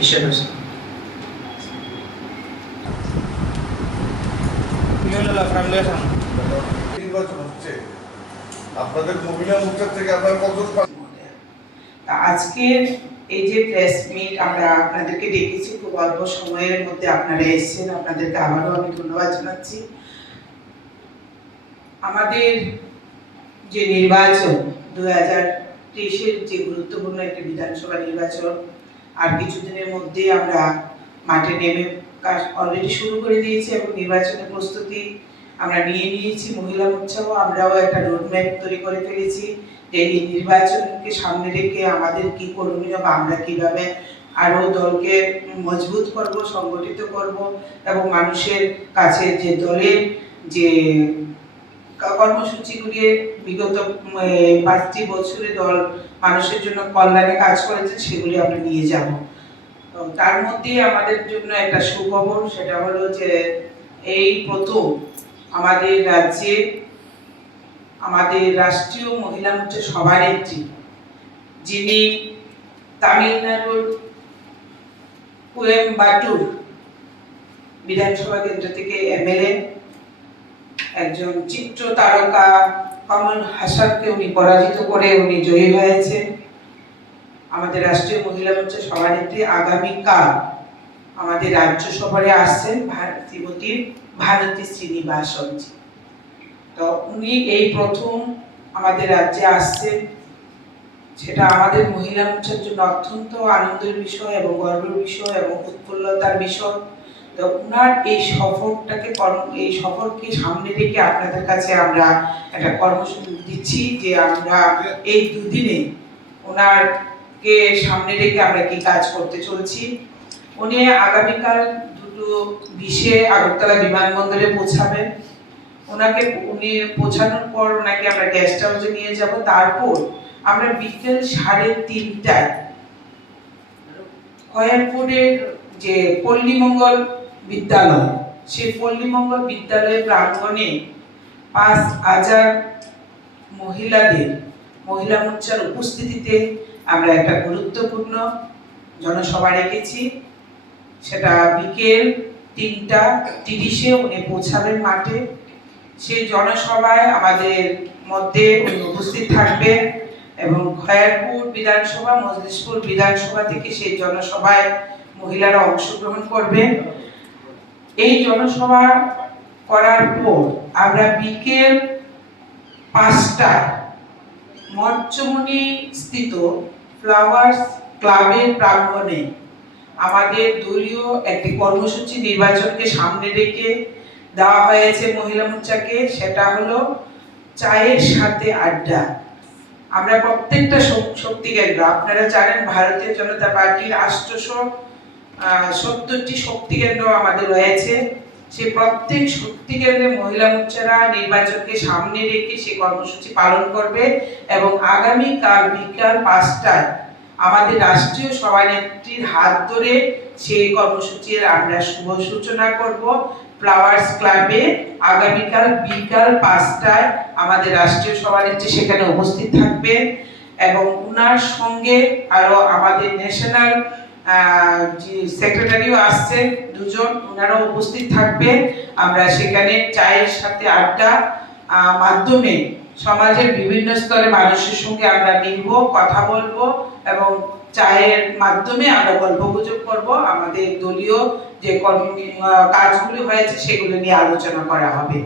বিষয়বস্তু। নির্বাচন হচ্ছে, আপনাদের মহিলা মোর্চা থেকে আপনারা কতজন? আজকের এই যে প্রেস মিট আমরা আপনাদেরকে ডেকেছি, খুব অল্প সময়ের মধ্যে আপনারা এসেছেন, আপনাদেরকে আবারও আমি ধন্যবাদ জানাচ্ছি। আমাদের যে নির্বাচন 2023-এর যে গুরুত্বপূর্ণ একটি বিধানসভা নির্বাচন, আর কিছুদিনের মধ্যে আমরা মাঠে নেমে কাজ অলরেডি শুরু করে দিয়েছি এবং নির্বাচনের প্রস্তুতি আমরা নিয়ে নিয়েছি। মহিলা মোর্চাও আমরাও একটা রোডম্যাপ তৈরি করে ফেলেছি যে এই নির্বাচনকে সামনে রেখে আমাদের কি করণীয় বা আমরা কিভাবে আরো দলকে মজবুত করব, সংগঠিত করব এবং মানুষের কাছে যে দলের যে কর্মসূচিগুলি বিগত 5টি বছরে দল মানুষের জন্য কল্যাণে কাজ করেছে সেগুলি আমরা নিয়ে যাব। তার মধ্যে আমাদের জন্য একটা সুখবর, সেটা হলো যে এই প্রথম আমাদের রাজ্যে আমাদের রাষ্ট্রীয় মহিলা মোর্চা সভানেত্রী, যিনি তামিলনাড়ুর কোয়েম্বাটুর বিধানসভা কেন্দ্র থেকে এমএলএ, একজন চিত্র তারকা কমল হাসানকে উনি পরাজিত করে উনি জয়ী হয়েছে। আমাদের রাষ্ট্রীয় মহিলা মোর্চা সভানেত্রী আগামীকাল আমাদের রাজ্য সফরে আসছেন শ্রীমতী ভারতী শ্রীনিবাসন। তো উনি এই প্রথম আমাদের রাজ্যে আসছেন, সেটা আমাদের মহিলা মোর্চার জন্য অত্যন্ত আনন্দের বিষয় এবং গর্বের বিষয় এবং উৎফুল্লতার বিষয়। তো ওনার এই সফরকে সামনে রেখে আপনাদের কাছে আমরা একটা কর্মসূচি দিচ্ছি যে আমরা এই দুদিনে ওনারকে সামনে রেখে আমরা কি কাজ করতে চলছি। উনি আগামীকাল 2:20-এ আগরতলা বিমানবন্দরে পৌঁছাবেন। উনি পৌঁছানোর পর ওনাকে আমরা গেস্ট হাউসে নিয়ে যাব। তারপর আমরা বিকেল 3:30টায় খয়েরপুরের যে পল্লীমঙ্গল বিদ্যালয়, সেই পল্লীমঙ্গল বিদ্যালয়ের প্রাঙ্গণে 5,000 মহিলা মোর্চার উপস্থিতিতে আমরা একটা গুরুত্বপূর্ণ জনসভা রেখেছি। সেটা বিকেল 3:30-এ উনি পৌঁছাবেন মাঠে। সেই জনসভায় আমাদের মধ্যে উনি উপস্থিত থাকবেন এবং খয়েরপুর বিধানসভা, মজলিশপুর বিধানসভা থেকে সেই জনসভায় মহিলারা অংশগ্রহণ করবেন। এই জনসভা করার পর আমরা বিকেল 5টায় মঞ্চমণি স্থিত ফ্লাওয়ার্স ক্লাবের প্রাঙ্গণে আমাদের দলীয় একটি কর্মসূচি নির্বাচনকে সামনে রেখে দেওয়া হয়েছে মহিলা মোর্চাকে। সেটা হলো চায়ের সাথে আড্ডা। আমরা প্রত্যেকটা শক্তি কেন্দ্র, আপনারা জানেন ভারতীয় জনতা পার্টির 870টি শক্তি কেন্দ্র আমাদের রয়েছে। সেই প্রত্যেক শক্তি কেন্দ্রে মহিলা মোর্চারা নির্বাচনকে সামনে রেখে সেই কর্মসূচি পালন করবে এবং আগামীকাল বিকাল 5টায় আমাদের রাষ্ট্রীয় সভানেত্রীর হাত ধরে সেই কর্মসূচির আমরা শুভ সূচনা করব। ফ্লাওয়ার্স ক্লাবে আগামীকাল বিকাল 5টায় আমাদের রাষ্ট্রীয় সভানেত্রী সেখানে উপস্থিত থাকবেন এবং ওনার সঙ্গে আরো আমাদের ন্যাশনাল সেক্রেটারিও আসছেন 2জন, ওনারাও উপস্থিত থাকবেন। আমরা সেখানে চায়ের সাথে আড্ডা মাধ্যমে সমাজের বিভিন্ন স্তরে মানুষের সঙ্গে আমরা মিলব, কথা বলবো এবং চায়ের মাধ্যমে আমরা গল্পগুজব করব। আমাদের দলীয় যে কাজগুলো হয়েছে সেগুলো নিয়ে আলোচনা করা হবে।